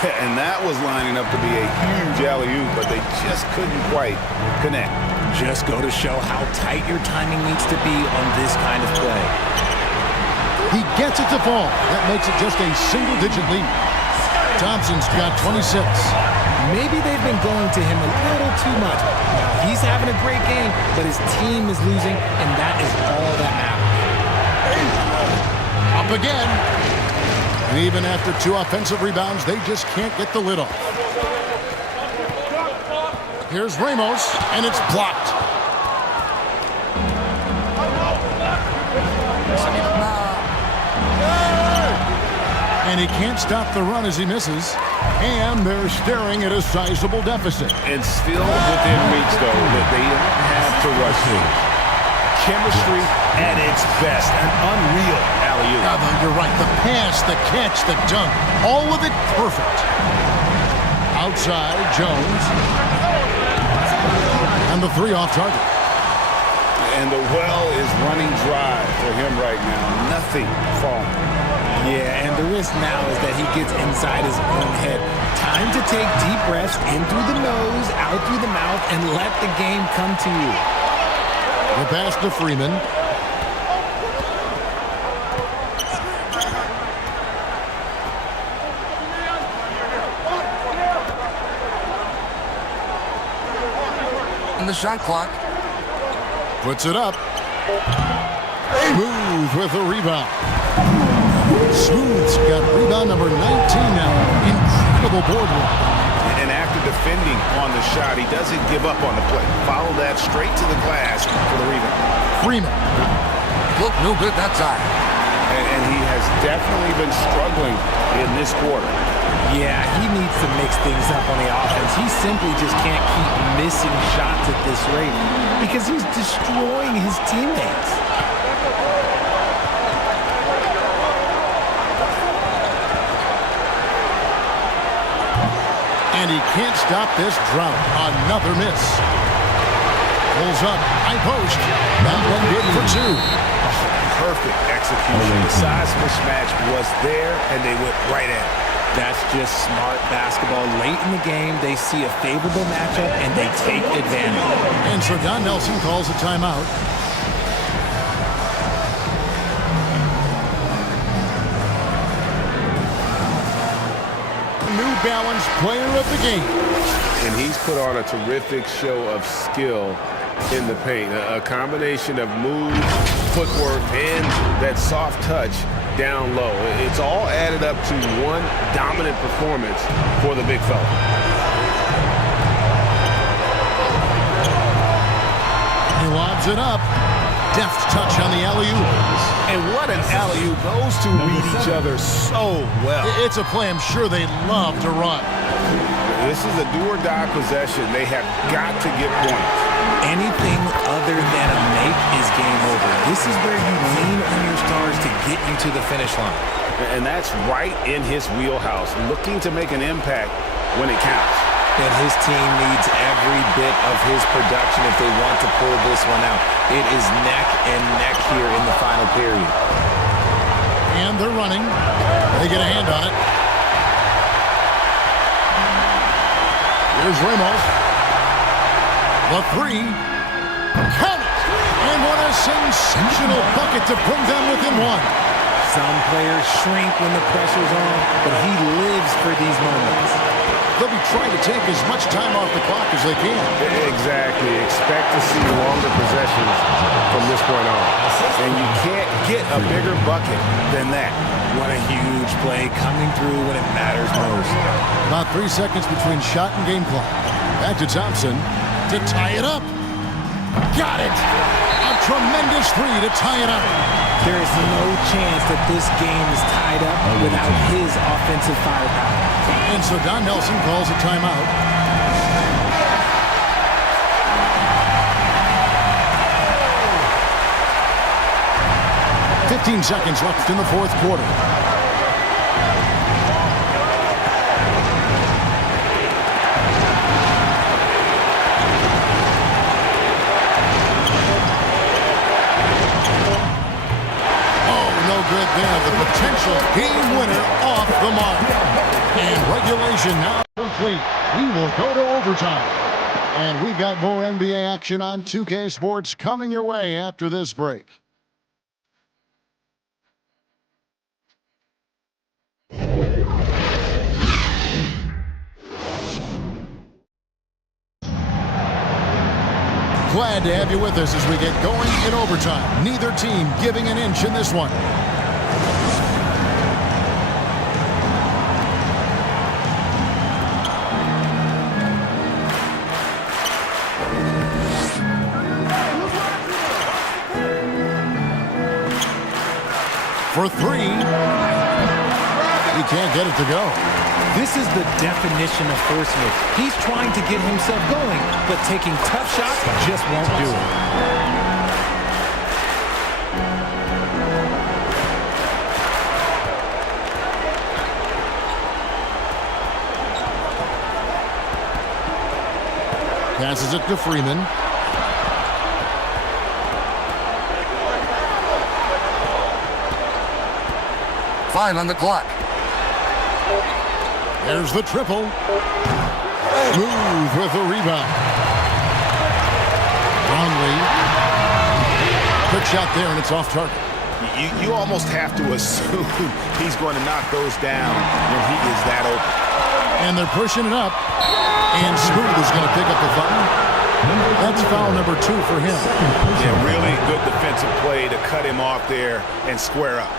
Yeah, and that was lining up to be a huge alley-oop, but they just couldn't quite connect. Just go to show how tight your timing needs to be on this kind of play. He gets it to fall. That makes it just a single-digit lead. Thompson's got 26. Maybe they've been going to him a little too much. Now, he's having a great game, but his team is losing, and that is all that matters. Up again. And even after 2 offensive rebounds, they just can't get the lid off. Here's Ramos, and it's blocked. And he can't stop the run as he misses. And they're staring at a sizable deficit. And still within reach, though, that they don't have to rush in. Chemistry at its best. An unreal alley-oop. You're right. The pass, the catch, the dunk. All of it perfect. Outside, Jones. And the 3 off target. And the well is running dry for him right now. Nothing falling. Yeah, and the risk now is that he gets inside his own head. Time to take deep breaths in through the nose, out through the mouth, and let the game come to you. The pass to Freeman. And the shot clock. Puts it up. Smooth with a rebound. Smooth's got rebound number 19 now. Incredible board work. And after defending on the shot, he doesn't give up on the play. Follow that straight to the glass for the rebound. Freeman. Look, no good that time. And he has definitely been struggling in this quarter. Yeah, he needs to mix things up on the offense. He simply just can't keep missing shots at this rate because he's destroying his teammates. And he can't stop this drought. Another miss. Pulls up, high post. That one good for two. Perfect execution. The size mismatch was there, and they went right at it. That's just smart basketball. Late in the game, they see a favorable matchup, and they take advantage. And so Don Nelson calls a timeout. New Balance Player of the Game. And he's put on a terrific show of skill in the paint. A combination of moves, footwork, and that soft touch down low. It's all added up to one dominant performance for the big fella. He lobs it up. Deft touch on the alley-oop. And what an alley-oop. Those two read each other so well. It's a play I'm sure they love to run. This is a do-or-die possession. They have got to get points. Anything other than a make is game over. This is where you lean on your stars to get you to the finish line. And that's right in his wheelhouse, looking to make an impact when it counts. And his team needs every bit of his production if they want to pull this one out. It is neck and neck here in the final period. And they're running. They get a hand on it. Here's Ramos. The three. Count it! And what a sensational bucket to bring them within one. Some players shrink when the pressure's on, but he lives for these moments. They'll be trying to take as much time off the clock as they can. Exactly. Expect to see longer possessions from this point on. And you can't get a bigger bucket than that. What a huge play coming through when it matters most. About 3 seconds between shot and game clock. Back to Thompson to tie it up. Got it! A tremendous three to tie it up. There is no chance that this game is tied up without his offensive firepower. And so Don Nelson calls a timeout. "15 seconds left in the fourth quarter. Good there, the potential game winner off the mark. And regulation now complete. We will go to overtime. And we've got more NBA action on 2K Sports coming your way after this break. Glad to have you with us as we get going in overtime. Neither team giving an inch in this one. For three. He can't get it to go. This is the definition of forcement. He's trying to get himself going, but taking tough shots just won't do it. Passes it to Freeman. Five on the clock. There's the triple. Smooth with the rebound. Brownlee. Good shot there, and it's off target. You almost have to assume he's going to knock those down when he is that open. And they're pushing it up. And Smooth is going to pick up the foul. That's foul number 2 for him. Yeah, really good defensive play to cut him off there and square up.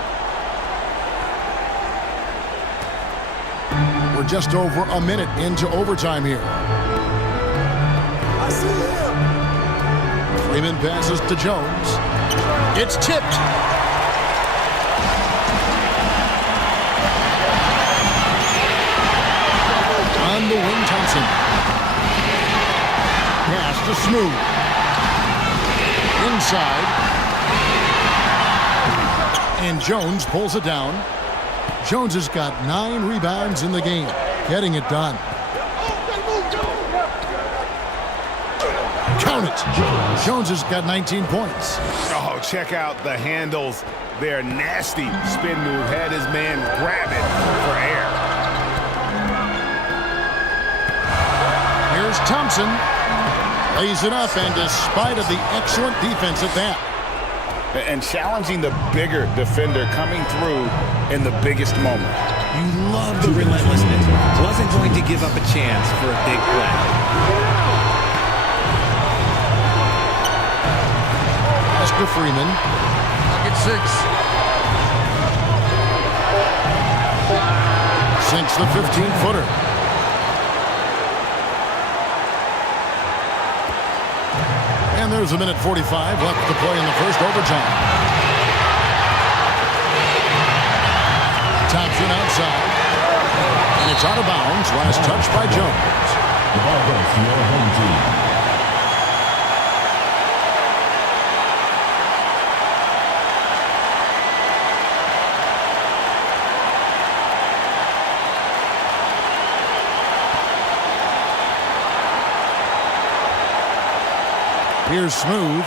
We're just over a minute into overtime here. I see him. Freeman passes to Jones. It's tipped. to Smooth. Inside. And Jones pulls it down. Jones has got 9 rebounds in the game, getting it done. Count it. Jones has got 19 points. Oh, check out the handles. They're nasty. Spin move. Had his man grab it for air. Here's Thompson. Lays it up, and despite of the excellent defense at that. And challenging the bigger defender coming through in the biggest moment. You love the relentlessness. Wasn't going to give up a chance for a big play. Oscar Freeman. Pocket 6. Sinks the 15-footer. And there's a minute 45 left to play in the first overtime. Thompson outside. And it's out of bounds. Last touch by Jones. The ball goes to your home team. Here's Smooth.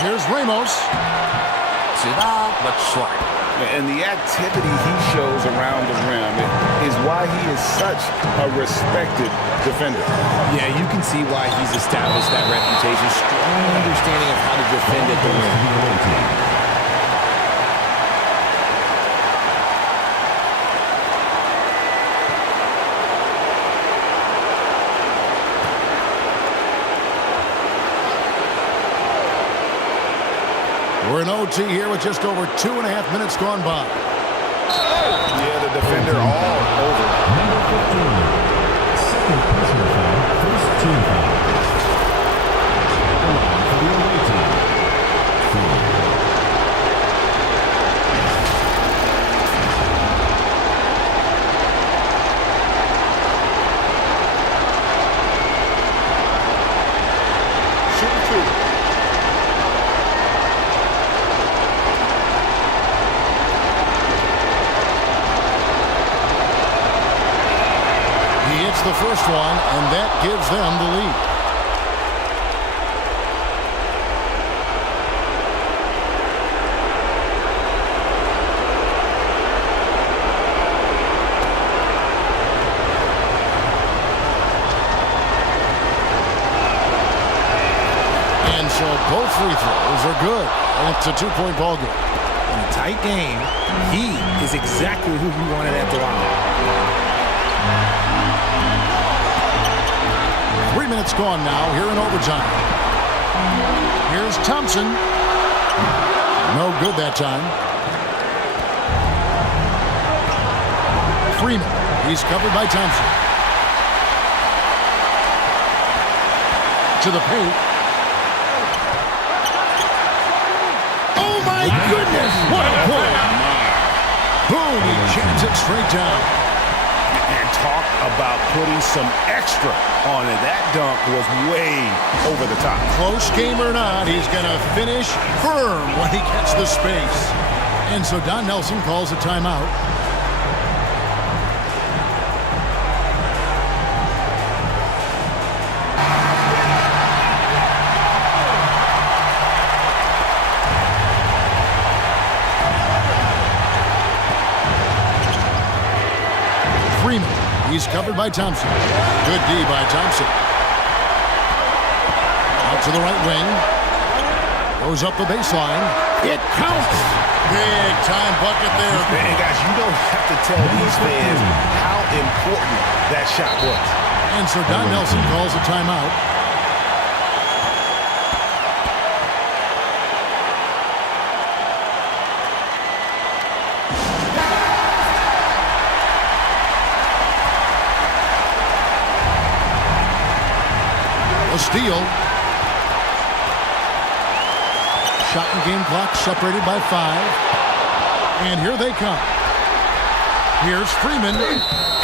Here's Ramos. Sit out, but short. And the activity he shows around the rim is why he is such a respected defender. Yeah, you can see why he's established that reputation. Strong understanding of how to defend at the rim. We're in OT here with just over 2.5 minutes gone by. Yeah, the defender all over. Number 15. Second personal foul. First team foul. The line for the away team. 4. The first one, and that gives them the lead. And so both free throws are good. And it's a 2-point ball game. In a tight game, he is exactly who you wanted at the line. 3 minutes gone now here in overtime. Here's Thompson. No good that time. Freeman. He's covered by Thompson. To the paint. Oh my goodness! What a play! Boom! He jams it straight down. And talk about putting some extra on it. That dunk was way over the top. Close game or not, he's going to finish firm when he gets the space. And so Don Nelson calls a timeout. Freeman. He's covered by Thompson. Good D by Thompson. Out to the right wing. Goes up the baseline. It counts. Big time bucket there. And guys, you don't have to tell these fans how important that shot was. And so Don Nelson calls a timeout. A steal. Shot and game clock separated by 5. And here they come. Here's Freeman.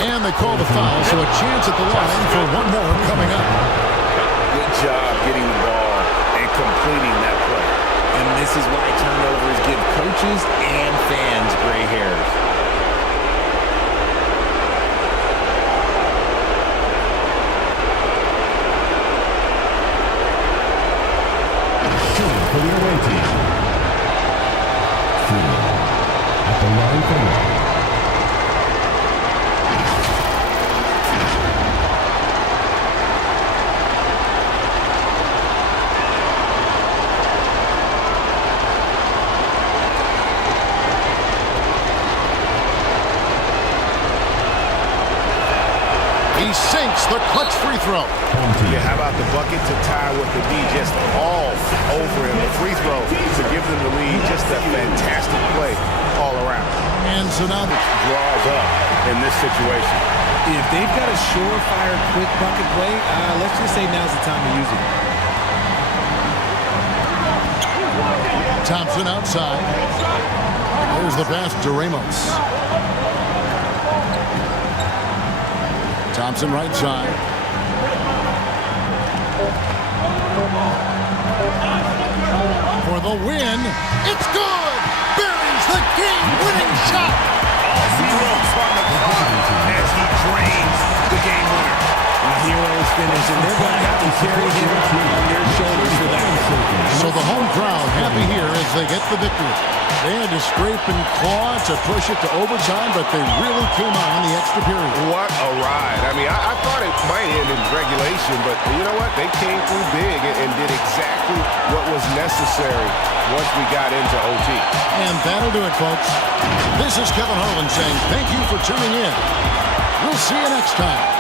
And they call the foul, so a chance at the line for one more coming up. job getting the ball and completing that play. And this is why turnovers give coaches and fans gray hairs. Shooting for the away team. Shooting at the line for one. He sinks the clutch free throw. Yeah, how about the bucket to tie with the D just all over him? The free throw to give them the lead. Just a fantastic play all around. And so now draws up in this situation. If they've got a surefire quick bucket play, let's just say now's the time to use it. Thompson outside. There's the pass to Ramos. Thompson right side. For the win, it's good! Buries the game-winning shot! All zeros on the clock as he drains the game winner. The hero is finished, and they're going to have to carry him on their shoulders for that. So the home crowd happy here as they get the victory. They had to scrape and claw to push it to overtime, but they really came on in the extra period. What a ride. I mean, I thought it might end in regulation, but you know what? They came through big and did exactly what was necessary once we got into OT. And that'll do it, folks. This is Kevin Harlan saying thank you for tuning in. We'll see you next time.